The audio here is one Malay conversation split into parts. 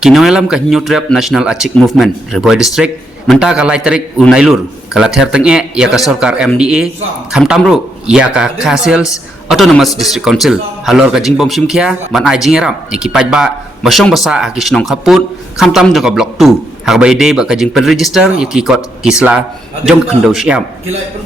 Kinoelam ka Nyutrep National Achik Movement, Riboy District, menta ka Laiterik Unailur, kala Therteng ya ka Sorkar MDA, Khamtamru, ya ka Kasils, Autonomous District Council, halor ka Jingbom Shimkia, ban ai jingeram, ikipaj ba, basong basa akisnong kaput, Khamtam jong ka Block 2, hakbayde ba ka jing penregister, yakikot kisla, jong kendo siam.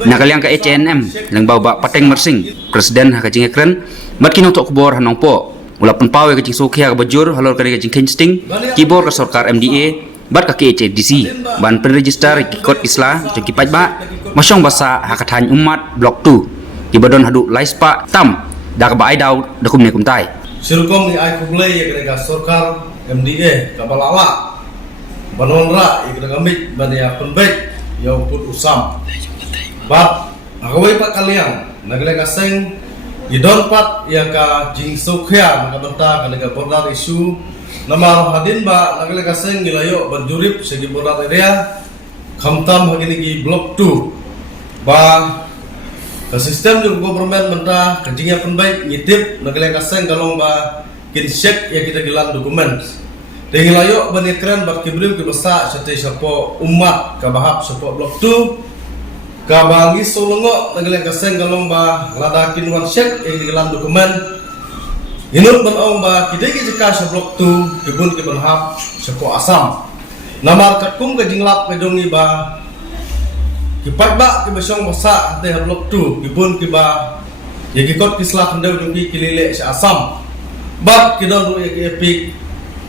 Nakaliang ka HNM, lang ba pateng mersing, Presiden haka jingekren, mat kinotok kubor hanong po, Walaupun pau yang kecing sokya ke bajur halor kali kecing kinsting kibor ke Sorkar MDA bat ke KHDC ban penregister ikut isla jengki pajba masyong basa hakatan umat blok 2 kibadon hadu laispa tam dak ba aidau dakum ne kumtai Sirkom ni ai kublai ya kena Sorkar MDA kabalala banonra ya kena gamit bania penbek ya put usam bat agawai pak kalian nagale kaseng Gidon pat ya ka jing sokya maka benta ka bordar isu namar hadin ba nagale kaseng gilayo berjurip segi bordar area Khamtam hagini gi blok 2 ba ka sistem di government benta ka jingya penbaik ngitip nagale kaseng kalong ba kin check ya kita gilang dokumen gilayo banekran ba kibril ki basa sate sapo umat ka bahap sapo blok 2 kabangi solongo nagale kaseng kalong ba ladakin wan check yang digelam dokumen inut banong ba kidegi jika sa blok 2 kibun ki banhap sapo asam namar katkum ka jinglap ka dongi ba kipat ba ki basong basa ante blok 2 kibun ki ba yagikot kislah hendaw dongi kilile sa asam ba kidon ya ki epik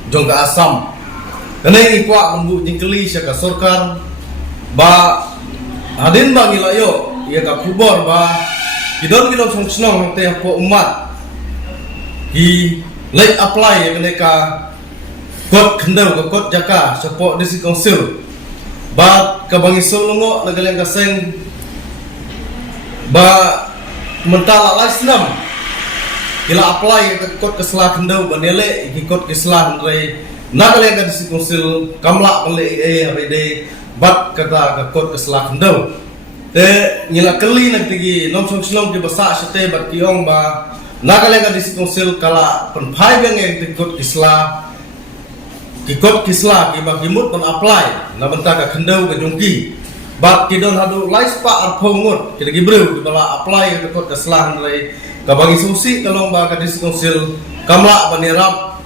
jong ka asam kanay ikwa mambu jingkeli sa ka Sorkar ba hadin bang ilayo ia ka kubor ba kidon kilom song teh po umat di late apply ya kene ka kod kendau ka kod jaka support district council ba ka bangi solongo nagaleng kaseng ba mentala lasnam kila apply ka kod keslah kendau banele ki kod keslah ndre nagaleng ka district council kamla mele abd bat kata ka kod keselak hendau te nyila keli nak tigi nom song slong di basa sete bat kiong ba nakale ka district council kala penpai bang yang kod kisla ki ba kimut pon apply na benta ka hendau ka jongki bat kidon hadu laispa arpongot kita gibreu bala apply ka kod keselah ndai ka bagi susi kalong ba ka district council kamla banirap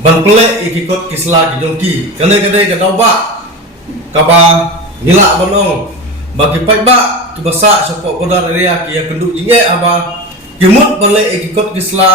ban pele iki kod kisla ki jongki kene ka ba kaba nila banong bagi pajba kibasa sapo bodar area kia kenduk jinge aba kimut bale ikot kisla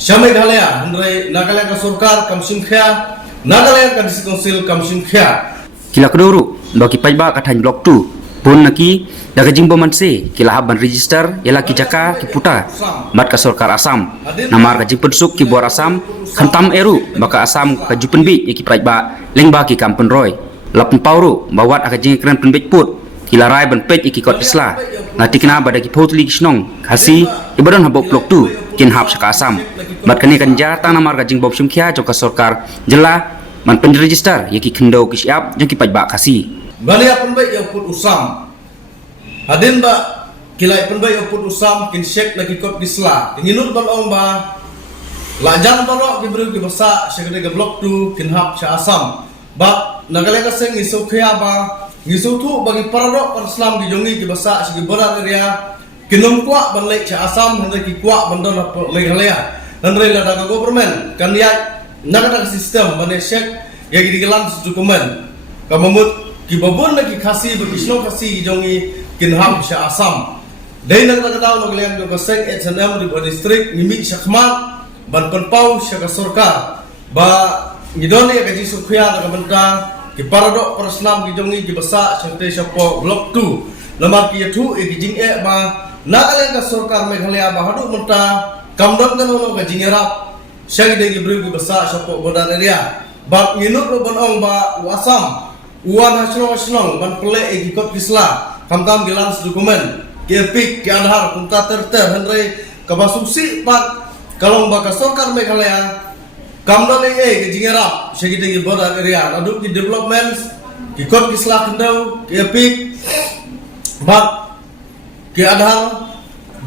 syame galea andre nagale ka Sorkar kamsim khya nagale ka district council kamsim khya kila keduru bagi pajba kathan blok 2 pun naki daga jingbo manse kila haban register yala ki jaka ki puta mat ka Sorkar Asam namar ka jingpen suk ki bor Asam Khamtam eru baka Asam ka jupen bi ki pajba lengba ki kampen roy lapun pauru bawat aka jing kran penbek put kila rai ban pej ikikot isla ngati kena bada ki potli kisnong khasi ibadon habok blok 2 kin hap saka Asam mat kani kan jata namar ka jing bob simkhia joka Sorkar jela man pen register yaki kendo kisiap jong ki pajba khasi bali penbek yang put usam hadin ba kila penbek yang put usam kin shek lagi kot isla nginut ban ong ba lajang barok diberi ki basa segede ke blok 2 kin hap sa Asam ba nagale kaseng isu kaya ba isu tu bagi paradok per Islam di jongi ki basa segi borat area kinom kwa ban lek cha Asam hande ki kwa bandon lek halea hande la daga government kan dia naga sistem bane shek ya gi digelam dokumen kamamut ki babon lagi khasi bekisno khasi jongi kinham cha Asam dai naga taw nagale ko kaseng HNM di district nimi syakmat ban penpau sya Sorkar ba ngidon ya kaji sukya na kamenta ki paradok per Islam ki jongi ki basa sante sapo blok 2 lamar ki yatu e ki jing e ba nagale ka Sorkar Meghalaya ba hadu menta kamdam kan ono ka jingerap syagi de ki bru ki basa sapo bodan area ba nginut ro bonong ba wasam uan hasno ban pele e ki kot kisla Khamtam gilans dokumen ki epik ki andhar kunta ter hendre ka basusi pat kalong ba ka Sorkar Meghalaya kamdal ke jingerap segede ki bodan area aduk ki development ki kot kislah kendau ki epik bak ki adhar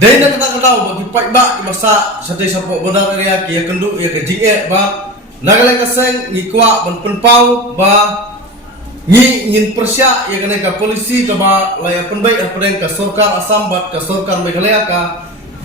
daina kata bagi pajba ki masa sate sapo bodan area ki kenduk ya ke jinge bak Nagaleng kaseng ngikwa ban penpau ba ngin persya ya kena ka polisi ka ba laya penbaik apeng ka Sarkar Assam bat ka Sarkar Meghalaya ka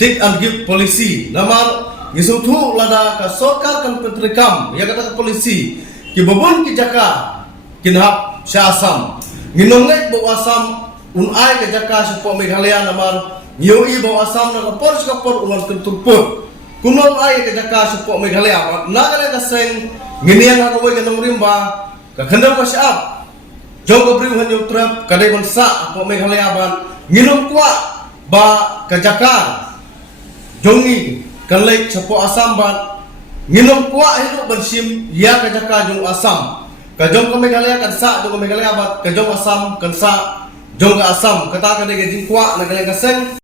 dik and give polisi namar ngisuthu lada ka Sarkar kan pentrikam ya kata ka polisi ki babon ki jaka kinhap sya Assam nginongai bo Assam unai ka jaka supo Meghalaya namar ngioi bo Assam na kapor kapor ulan kenturput kunong ay ka jaka supo Meghalaya nagaleng kaseng nginian hakawe kanong rimba ka khandam ka syab jong gobri han yo trap kadai bansa po Meghalaya ban nginom kwa ba kajakar jongi kalai sapo Assam ban nginom kwa hidup bansim ya kajaka jong Assam ka jong ka Meghalaya kan sa jong ka Meghalaya bat ka jong Assam kan sa jong ka Assam kata kadai gajing kwa nagaleng kaseng